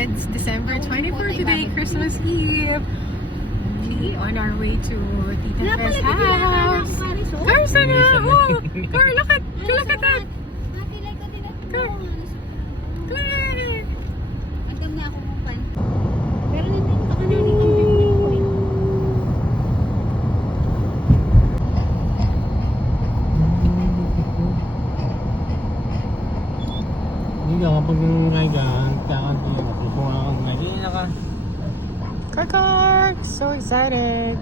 It's December 24 today, Christmas Eve. We on our way to Tita Fes' house. Car, sana! Oh! Car, look at that! Car! Clay! Agam na ako kung pan. Pero nandito ka na rin ang pinpoint. Hindi ka kapag nangyayaan, kakantay ka. Kung ako nangyayaan ka. Car! So excited!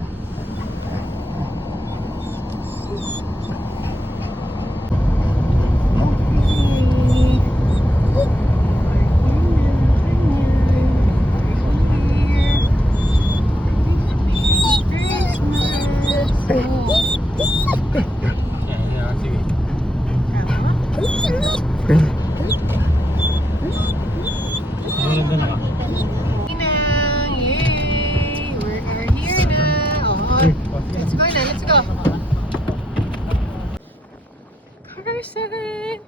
Sige. Wala na. Yay! We're here now! Oh, let's go na, let's go! Carson!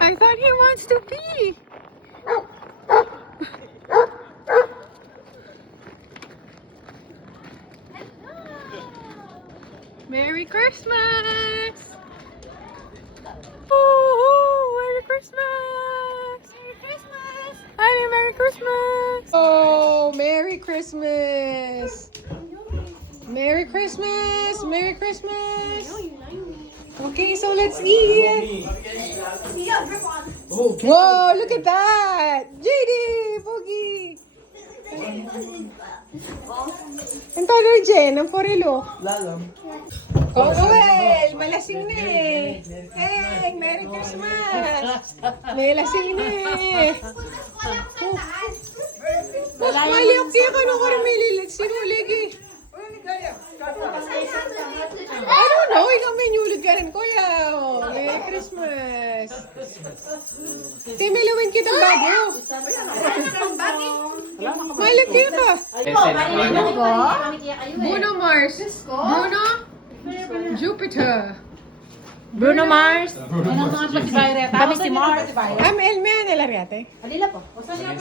I thought he wants to pee! Merry Christmas! Woohoo! Merry Christmas! Merry Christmas! Hi, Merry Christmas! Oh, Merry Christmas! Merry Christmas! Merry Christmas! Okay, so let's eat! Whoa, look at that! JD! Pogi! Ang talo Jen, ang porelo. Oh, Noel! Malasing na eh! Hey! Merry Christmas! May lasing na eh! Maliok siya ka nung karamilit. Sinulig eh. I don't know. Ikaw may nyulog ka rin, kuya. Oh, Merry Christmas! Timilawin kitang bago. Malik ka. Bruno Mars. Bruno Jupiter. Bruno Mars. Ano mga patibay kami si Mars. Elme na lang yate. Alila po. So now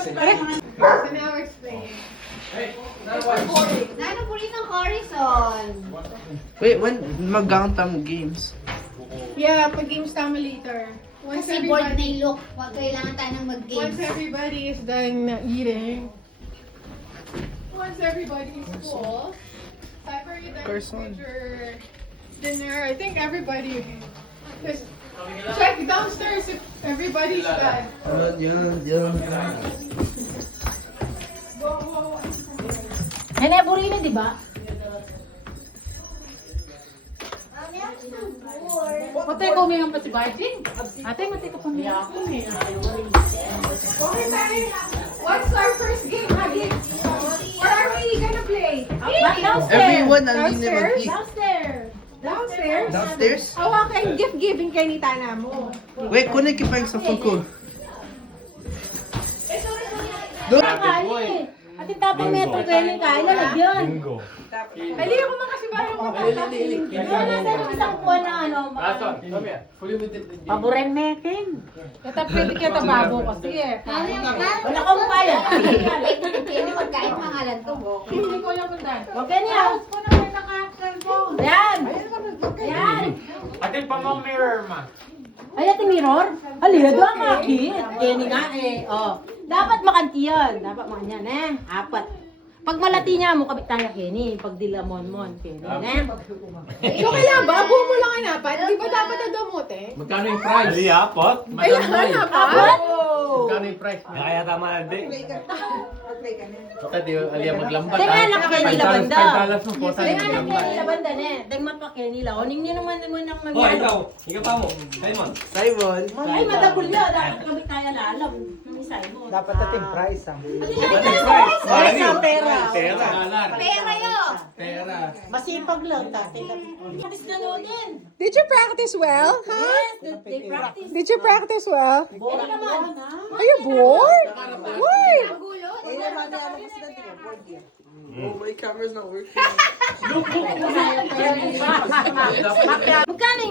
explain. Nano po rin ang Horizon. Wait, when mag-countdown games? Yeah, pag-games tama later. Once Kasi board na everybody, yung look. Wag kailangan tayo ng once mag-games. everybody is done eating, once everybody is full, time for you done with your dinner. I think everybody, just check downstairs if everybody's done. Nene, burino, di ba? Patay ko umingang pa si Bartin. Ate, matay ko pumiyak. Okay, tayo. What's our first game, Hagit? Where are we gonna play? Downstairs. Everyone ang hindi Downstairs? mag-eat. Downstairs. Downstairs? Downstairs? Hawakan gift giving kay ni Tana mo. Wait, kunin kita yung sa phone ko. Kakain. At itapang metro kayo kain na lagyan. Bingo. Halika ko man kasi bago ko papapin. Doon na tayo isang buwan na ano. Paboren mekin. Kata pwede kita bago kasi eh. Wala kang pala. Hindi magkain pangalan to. Hindi ko alam kung dahil. Huwag ganyan. Yan. Yan. Atin pa mong mirror, ma. Ay, ate mirror? Halila doon ang akit. Kenny nga eh. Oh. Dapat makanti yan. Dapat makanyan eh. Apat. Pag malati niya mo, kabit tayo Kenny. Pag dilamon-mon, Kenny. So kailan ba? Buo mo lang ang apat? Di ba dapat ang damote? Magkano yung price? Ay, apat. Kailangan apat? Apat? Magkano yung price? Kaya tama na din. Baka di Alia maglambat. Teka, anak Kenny labanda. Pantalas mo po tayo Teka, anak maglambat. Kenny labanda na eh. Teka, pa Kenny la. Oning niyo naman ang Oh, ikaw. Ikaw pa mo. Simon. Simon. Ay, madabul niyo. Dapat kabit tayo lalam. Simon. Dapat natin price ah. Price na pera. Pera. Pera yun. Pera. Masipag lang, tate. Practice na noon din. Did you practice well? Huh? They practice. Did you practice well? Kenny naman. Are you bored? Why? Oh, my camera's not working. Magkano?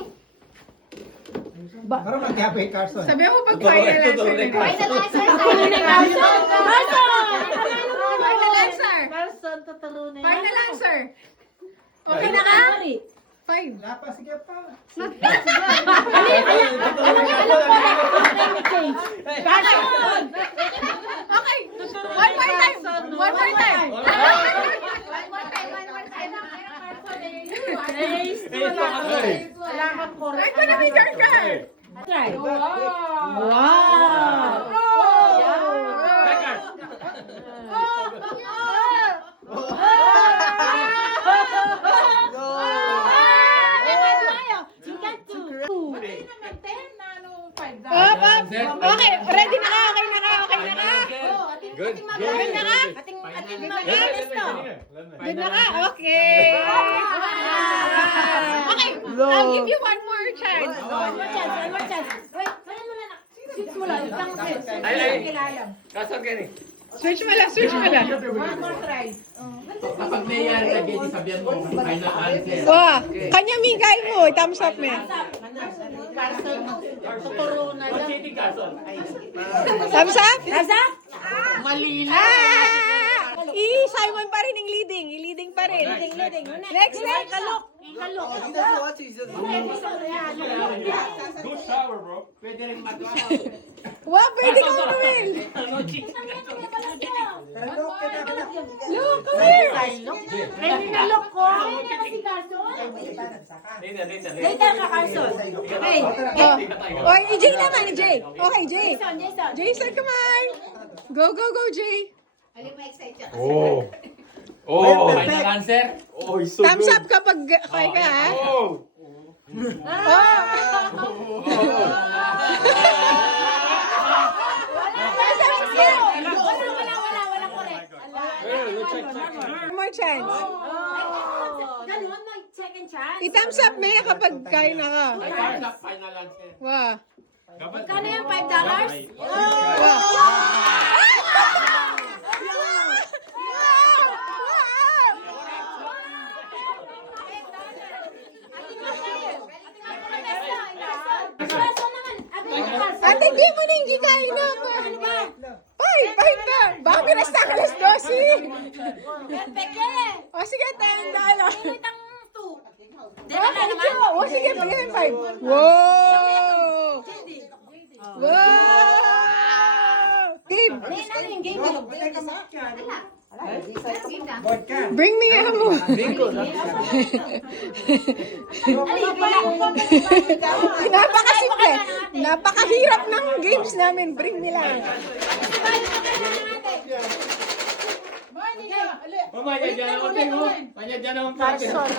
Parang mag-happy Carson. Sabi mo pag final answer na. Final answer. Final answer. Carson, tuturo na yan. Final answer. Okay na ka? Fine. Lapa, sige pa. Alam ko na change. Carson! Okay. One more time. One more time. Wala kang correct. Ay, kung namigar ka. Try. Wow! Okay, ready na ka, okay na ka, okay na ka. Good. Okay na ka? Ating Good na ka, okay. Okay, I'll give you one more chance. One more chance. Wait, saan mo na? Switch mo lang. Isang switch. Kasar ka ni. Switch mo lang, switch mo lang. One more try. Kapag nangyayari ka, Betty, sabihan mo, final answer. Wow, kanya mingay mo, thumbs up mo. Carson, tuturo na lang. Thumbs up? Nasa? Simon pa rin ang leading. I-leading pa rin. Leading. Next. Kalok. He doesn't watch, he's just... Go shower, bro. Pwede rin mag-shower. Wow, pwede kang Noel. Look, come here. Ready na look ko. Ready na si Carson? Later ka, Carson. Okay. Oh, Jay naman, Jay. Okay, Jay. Jason. Jason, come on. Go, Jay. Final answer? Oh, it's so Thumbs up kapag kaya ka, ha? Oh! Wala correct. One more chance. Ganun, may second chance. I-thumbs up, Maya, kapag kaya na ka. Final answer. Wow. Kano yung $5? Wow. Ate, di mo na hindi kain na. Five pa. Baka binasta ka alas 12. O sige, $10. O sige, bigyan 5. Wow! Wow! Game! Bring me amo! Napakasimple! Napakahirap ng games namin. Bring me lang. Mamaya dyan ako, Tingo. Mamaya dyan ako, Carson.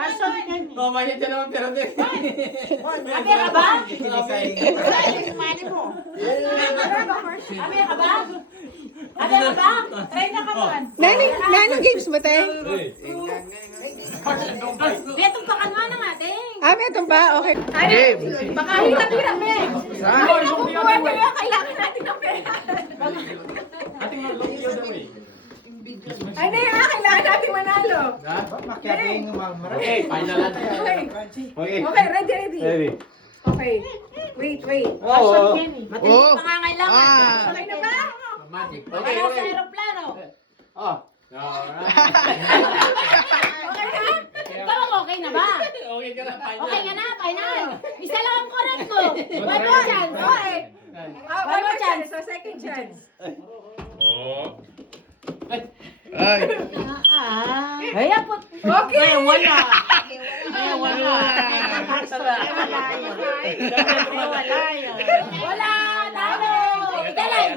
Carson, Mamaya dyan ako, pero Ape ka ba? Try na ka man. Nanong games ba tayo? Betong pakanwa na nga, ding. May itong ba? Okay. Baka hirap-hirap eh. Kung buwan mo yan, kailangan natin ng pera. Ating mag-look the way. Kailangan natin manalo. Makiating marami. Okay, final answer. Okay, ready. Okay. Wait. Carson, Kenny. Matinding pangangailangan. Okay na ba? Magic. Para sa aeroplano. Oh. Okay na? Ikaw ang okay na ba? Okay ka na, final. Okay ka na, final. Isa lang ang correct mo. One more chance. Okay. One more chance. So, second chance. Oh. Kaya po. Okay. Wala. Wala. Talo. Dalay.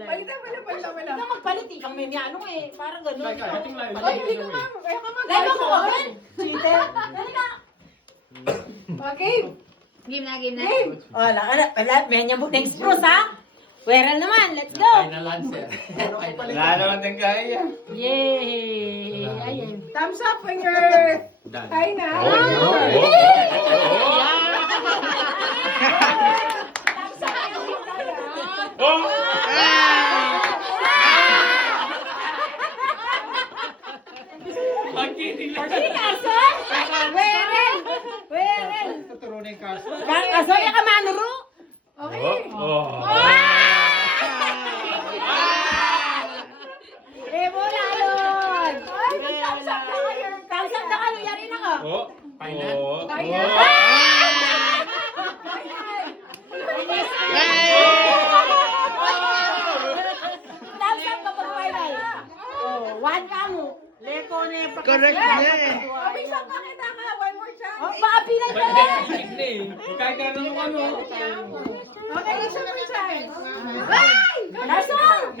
Palitan mo na. Ikaw magpalit eh. Kang may ano eh. Parang ganun. Ay, hindi ka ma'am. Ayaw ka Dahil ako mag-gawa. open. Cheater. Dali na. Okay. Game na. Wala. May nyambut ng spruce ha. Weral naman. Let's go. Final answer. Wala naman din kaya. Yay. Ayan. Thumbs up when you're kain na. Sino Carson? Weren! Weren! Tuturunin Carson. Carson yung kamanuro? Okay. Eh, wala yun! Ay, thumbs up na kayo. Thumbs up na kayo, yari na ko. Kaya. Thumbs up kapag final. One ka mo. Leko na yung Correct na eh. Abisang ka kita ka. One more chance. Baka pinay ka na. Okay, isa more chance. Ay! Carson!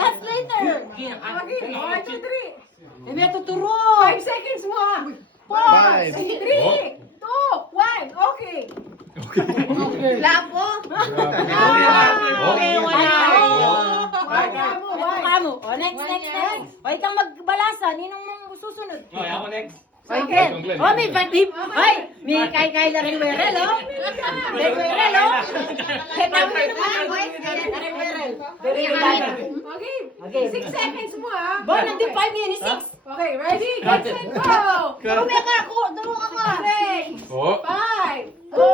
That's later. Okay, 1, 2, 3. Eh, may tuturo. 5 seconds mo ha. 4, 3, 2, 1. Okay. Lapo. Okay, wala. One ka mo. Ito ka mo. O, next. O, ikaw magbalasa. Ninong mong susunod. Ako next. Okay. Oh, may patip. Ay, may kay na rin werel, oh. Rin werel, oh. Ketawin naman. Rin werel. Very good. Okay. 6 seconds mo ha. Bon, nandun 5 minutes, 6. Okay, ready? Get set, go! Dumi ka, dumi ka ka. 6, 5, 4, 3, 2,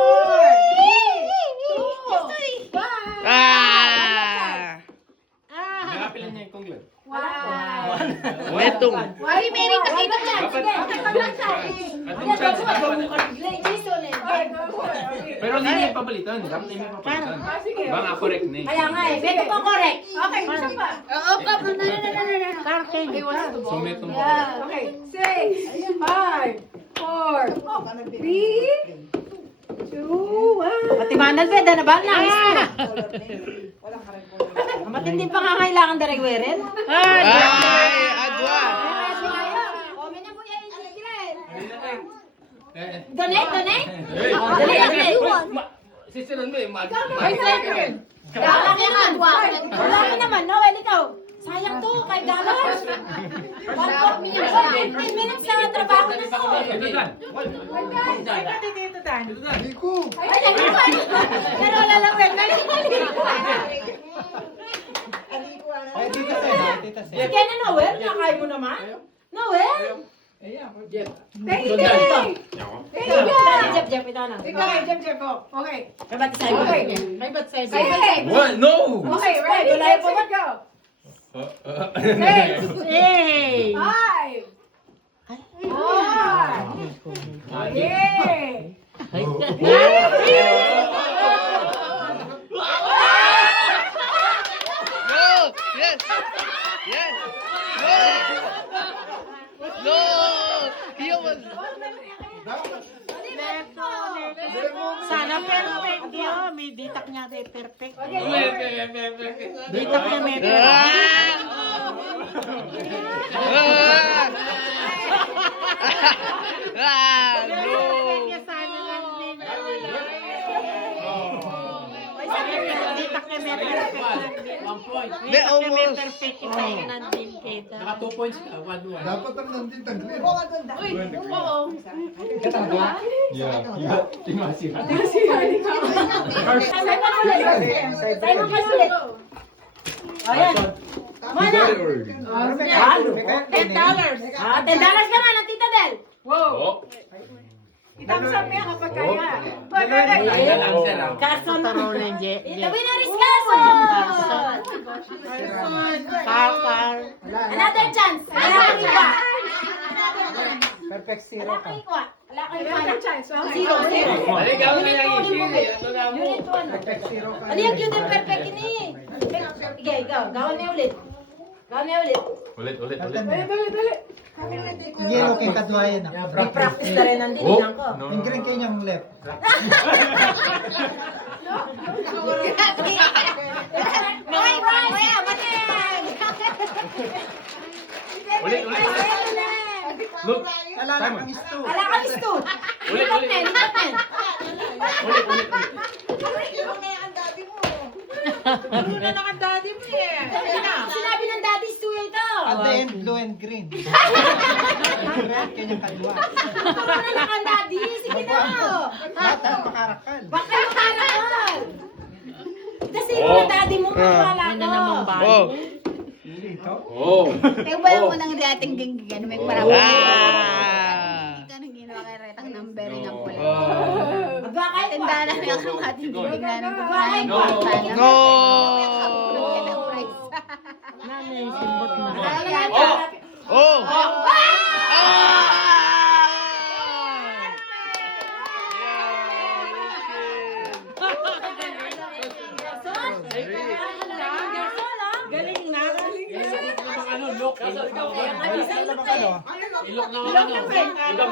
1. Nakapilan niya yung konglan. Wow. Metong. Uy, Mary, kakita ka. Sige, okay, paglansa. Pero hindi niya papalitan. Dapat hindi niya papalitan. Sige. Baka correct na eh. Kaya nga eh, beto pa correct. Okay, isa pa. Oo, kap. Sumetong po. Okay, 6, 5, 4, 3, 2, 1. Patimanan, Beda, na ba? Matinding pangangailangan na rin werel. Ay, adwa. Donate. Donate. Sisiran mo eh. 5 seconds. Wala ka naman, Noel, ikaw. Sayang to, $5. 15 minutes na trabaho na to. Ay, nagkuhan. Pero wala lang, Wel. Ay, tita Sen. Tita Sen. Kaya na, Noel, nakaya mo naman. Noel? Thank you. Thank you. Jeb, ito na. Ikaw, Jeb, go. Okay. Kay ba't sa'yo? Okay. Kay ba't sa'yo? 6. What? No! Okay, ready? Wala Get yung set, go. 6, Hey! 5, 4, 3. No! Yes! Yes! No! No! He was... Sana perfect yun. May ditak niya tayo perfect. Okay. Ditak niya may perfect. Perfect niya sana lang din. Ditak niya may perfect. May Ditak niya may almost. perfect. Kita yung nandun kita. Naka 2 points ka. 1-1. Dapat ang nandun taglit. Tingasira. Simon ka ulit. Ayan. Mana? $10. Ah, $10 ka na ng Tita Del. Oh. Thumbs up yan kapag kaya. Carson. Tarunan, Je. The winner is Carson. Kakar. Another chance. Wala kang iba. Perfect zero Wala ka. kang iba. Wala kang iba. Another chance. Okay. Zero. Balik ako na yung isili. Ito na mo. Unit 1. Perfect zero ka. Ano yung cute and perfect ini? Sige, ikaw. Gawin niya ulit. Ulit. Dali. Yellow kay Kadwayan na. Practice na rin ang dinigyan ko. Yung green kay niyang left. Hoy, Ulit. Look. Alala kang isto. Ala kang stool. Ulit. Lipat 10. Ano na ang daddy mo eh. Sinabi ng daddy Stu ito. At the end, blue and green. Red kay niyang kadwa. Ano na kang daddy? Sige na. Bata ang makarakal. Baka yung karakal. Kasi yung daddy mo, wala ko. Ano namang bago? Dito. Oh. Kaya ba mo nang dating ginggigan, may parang ka nang ginawa kay Retang numbering ang pula. Magbakay ko. Tindahan na yung ating ginggigan ng Magbakay ko. No! Nanay, simbot na. Oh! Galing na. Ilok na ano.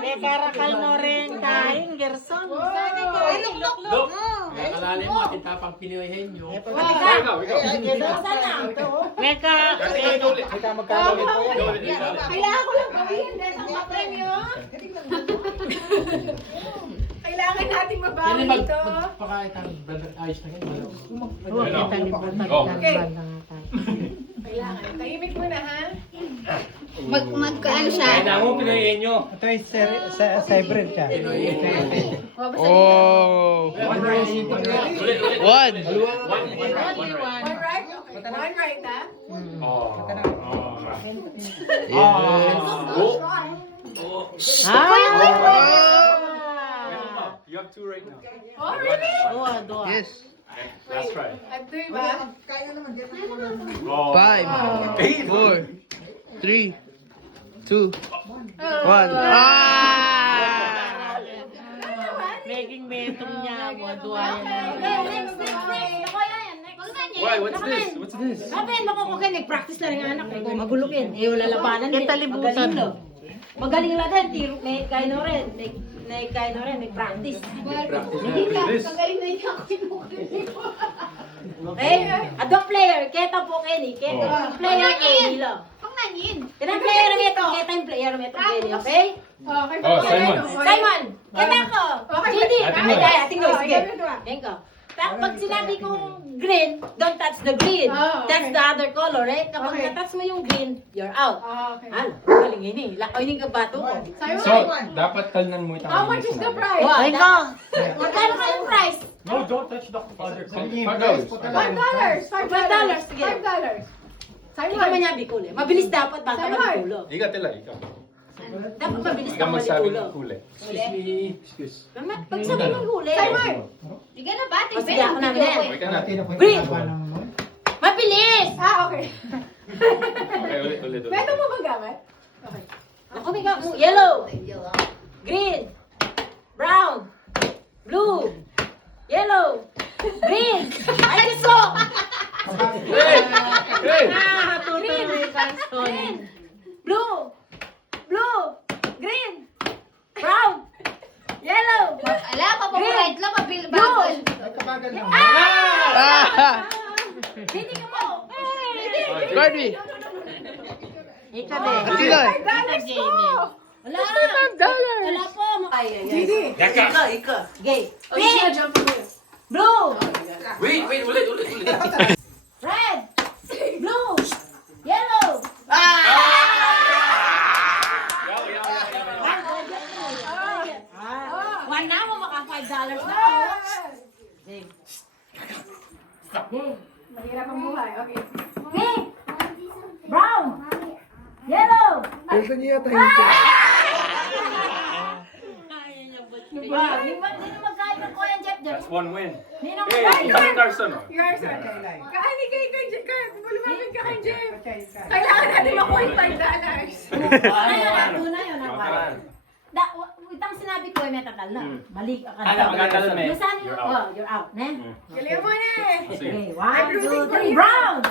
May karakal mo rin kain, Gerson. Lok. Nakalali mo, kitapang piniwihin nyo. May ka... Kailangan ko lang gawin dahil ang papremyo. Kailangan natin Yan mabawi yung ito. magpakain tayo. Ayos na yan. Okay. Kailangan. Tahimik muna, ha? Magkaan siya. Kaya mo, pinawihin nyo. Ito ay cyber siya. Oh. Ulit. One right? Okay. One right, ha? You have two right now. Oh, really? Dua. Yes. Last try. At three ba? 5, 4, 3, 2, 1. Naging metong niya. Dua yan. Why? What's this? What's this? Sabi, makukugay, nag-practice na rin ang anak. Eh, kung magulukin, eh, wala labanan din. Talibutan. Magaling lang din, tiro, may kaino rin, may kaino rin, may practice. This. Okay? Adong player, keta po Kenny, keta player Kenny lang. Kinang player ang ito, keta yung player ang ito Kenny, okay? Okay. Oh, Simon. Simon, keta ko. Okay. Judy, Ating ay, mo. ay, ating mo, Oh, sige. ikaw yung Thank you. Pag sinabi kong green, don't touch the green. Oh, okay. That's the other color, right? Kapag Okay. natouch mo yung green, you're out. Okay. Ano? Galing yun eh. Lakaw yung kabato ko. Simon, So, dapat kalnan mo itang how much is the price? Wow, Ay, magkano kayong price? No, don't touch the other $5. $5. Sige. $5. Hindi Simon. ka manyabi ko eh. Mabilis dapat bago Simon. malitulo. Ikaw tila, ikaw. Dapat mabilis Ikaw bago magsabi malitulo. ng kulay. Excuse. Pag sabi ng huli. Simon. Sige na ba? O, sige, ako namin yan. Okay ka na. Green! Mabilis! Okay. Okay, ulit. Meto mo ba gamit? Okay. Ako may yellow, green, brown, blue, yellow, green. Ay, gusto! Hey! Hey! Green, green, blue, green, brown, yellow, Ala, papabright lang, blue. Hindi ka mo. Barbie! Ika din. Atilan! $5 ko! Wala. Wala po. Ay, ay, ay. Didi. Gay. Oh, she's Pink, gonna jump for you. blue, Wait, ulit. red, blue, yellow. One na mo maka $5 na. Game. Mahirap ang buhay. Okay. Pink, brown, yellow. Nino magkain ng Kuya Jeff Jeff. That's one win. Nino Hey, magkain. Captain Carson. Yours, okay. Kaani kay Jeff. Lumapit ka kay Jeff. Kailangan natin makuha yung $5. Una yun. Itang sinabi ko ay metatal na. Mali ka Magkakalan mo eh. Yung saan You're yung, out. you're out. Ne? Galing mo na eh. Okay, I'm 1, rooting 2, for 3, you. brown!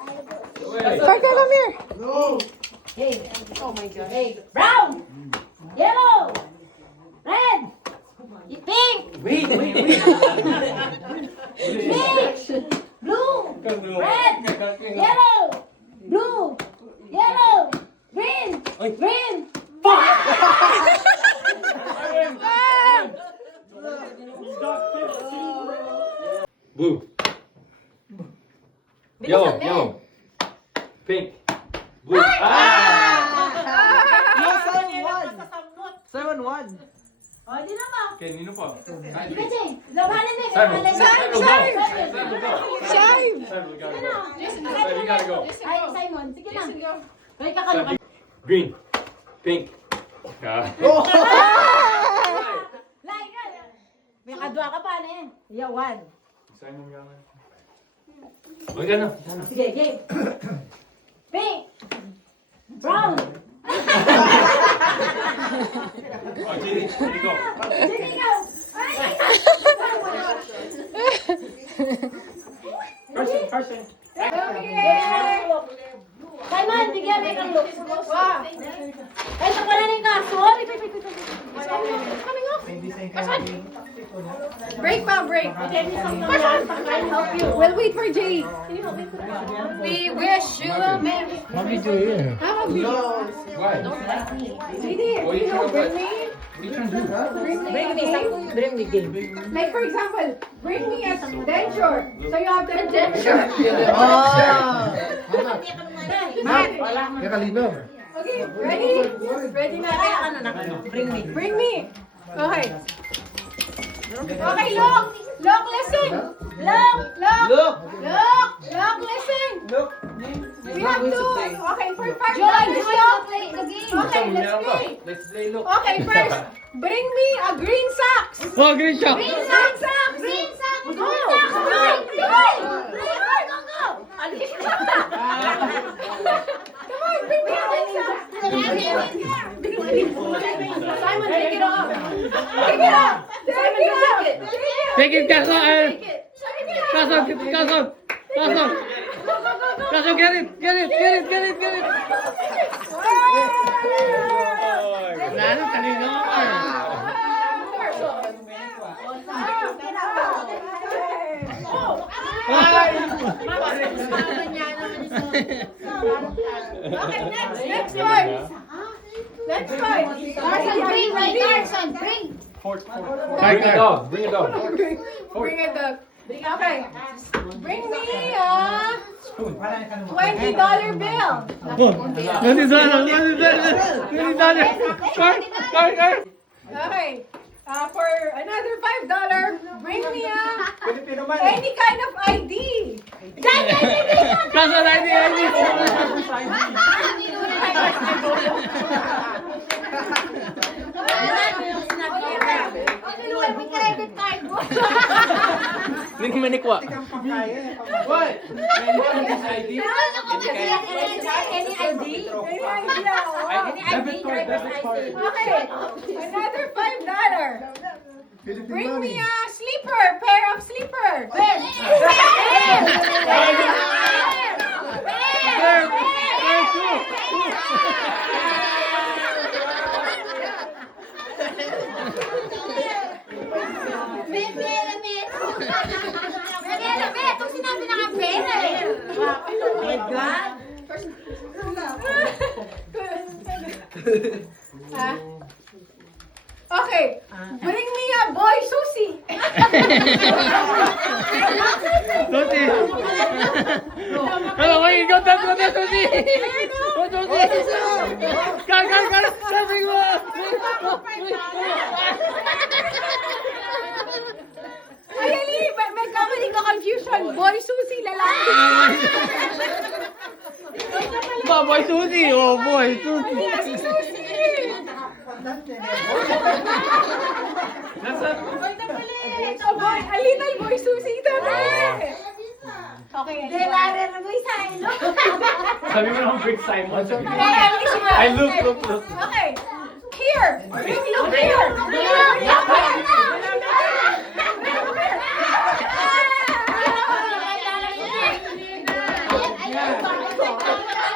Circle, come here. Hey, oh my God. Hey, brown! Yellow! Red! Pink! Wait. Pink! Blue! Red! Yellow! Blue! Yellow! Green! Green! Blue. Bilisan, Yo. Pink. Blue. Ah! Yes, I was. One. O, di na mo. Kanino pa? Di ka, Jay. Labanan na. Simon. Labanan na. Shine! Simon, you gotta go. Ay, Simon. Sige na. Listen, go. Ay, kakalo. Green. Pink. Like, may kadwa ka pa na eh. Yeah, one. Simon, you gotta Magkano? Sige, game. Pink. Brown. Oh, Ginny, go. Sige, ikaw. Ay! Carson. Simon, bigyan mo ng look. Wow. Ay, sa pala na yung kaso. Sorry. Coming off. May design ka na din. Break pa, break. I'll help you. We'll wait for Jay. We wish you a merry What are you doing? How about you? Why? Sweetie, What are you you know, trying to bring me. What are you trying to do? Bring me game. Like for example, bring me a denture. So you have the denture. Kaya kalinaw. Okay, ready? Ready na. Bring me. Okay. Okay, look. Look, listen. Look. Listen. We have to. Okay, for $5. Look. Okay, let's play. Let's play look. Okay, first, bring me a green socks. Oh, green shot. Green socks. Go. Come on, bring me a green socks. Simon, take it off. Take it off. Take it, Kaso. Take it. Kaso, get it. Lalo, kanino ka. Okay, next one. Bring it dog. Bring it up. Okay. Bring me a $20 bill. Okay. For another $5, bring me any kind of ID. Kaso, Hindi mo nanikwa. What? ID? Any ID? Okay. Another $5. Bring me a pair of sleeper. Kung sinabi na nga pera eh. Oh my God. Okay. Bring me a boy sushi. Susi! Ano, wait, go, Susi! Go, Susi! Kar! Sabi mo! Ay, Ali, may kamali ka confusion. Boy sushi, lalaki. Boy, Susi! Oh, boy, Susi! Si sushi. Oh, boy, a little boy sushi. Dami. Okay. Sabi mo ng Big Simon. I look. Okay. Here. Look here.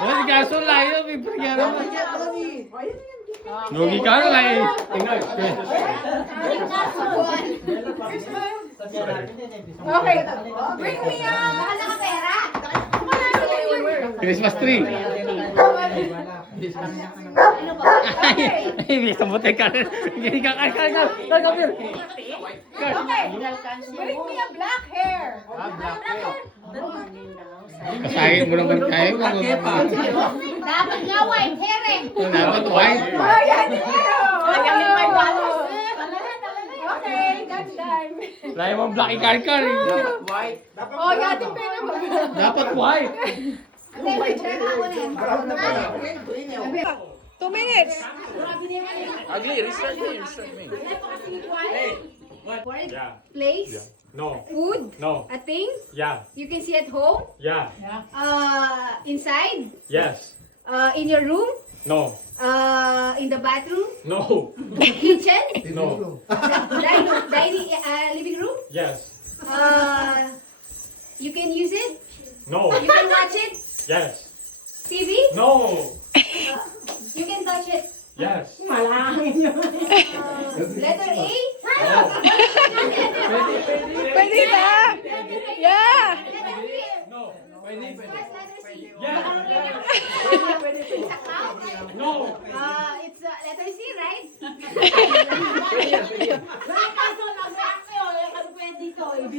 Oh, si Kaso layo, bibigyan naman. Lugi ka na lang eh. Tingnan. Okay. Bring me a... Christmas tree. Ay, may sabutin ka rin. Hindi ka. Okay. Bring me a black hair. Kasayang mo naman tayo. Dapat nga white hair eh. Dapat white. Oh, yan Okay, that's time. Layo mong black i-karkar. Oh, yating pera mo. Dapat white. 2 minutes. Place, No. food, No. a thing Yeah. you can see at home, Yeah. inside, Yes. in your room, No. in the bathroom, No. kitchen, No. dining, living room. Yes. You can use it. No. You can watch it. Yes. TV. No. You can touch it. Yes. Letter A. Pwede na. Yeah. Letter B. No. Starts letter C. Yeah. It's a couch. No. It's letter C, right?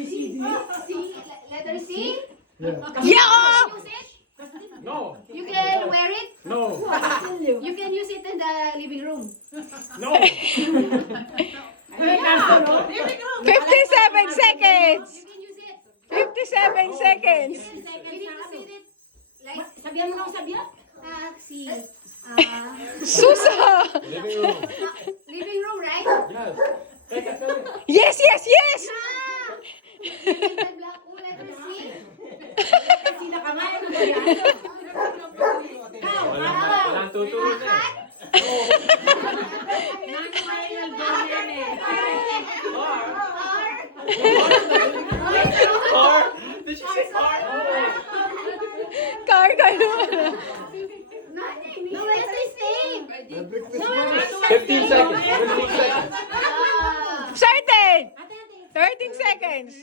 C. Letter C. Yeah. Use it. No. You can wear it. No. You can use it in the living room. No. 57 seconds. You can use it. 57 seconds. You need to say it like Sabihan mo na ako sabihan? taxi. Susa. Living room, right? Yes. Take a second. Yes, yes, yes. The black O, letter C. Sila ka nga, ano ba yan? Walang tutulog na. Or. Did she say or? Car, car. Nothing. No, let's say same. 15 seconds. 15 seconds. Started. 13 seconds.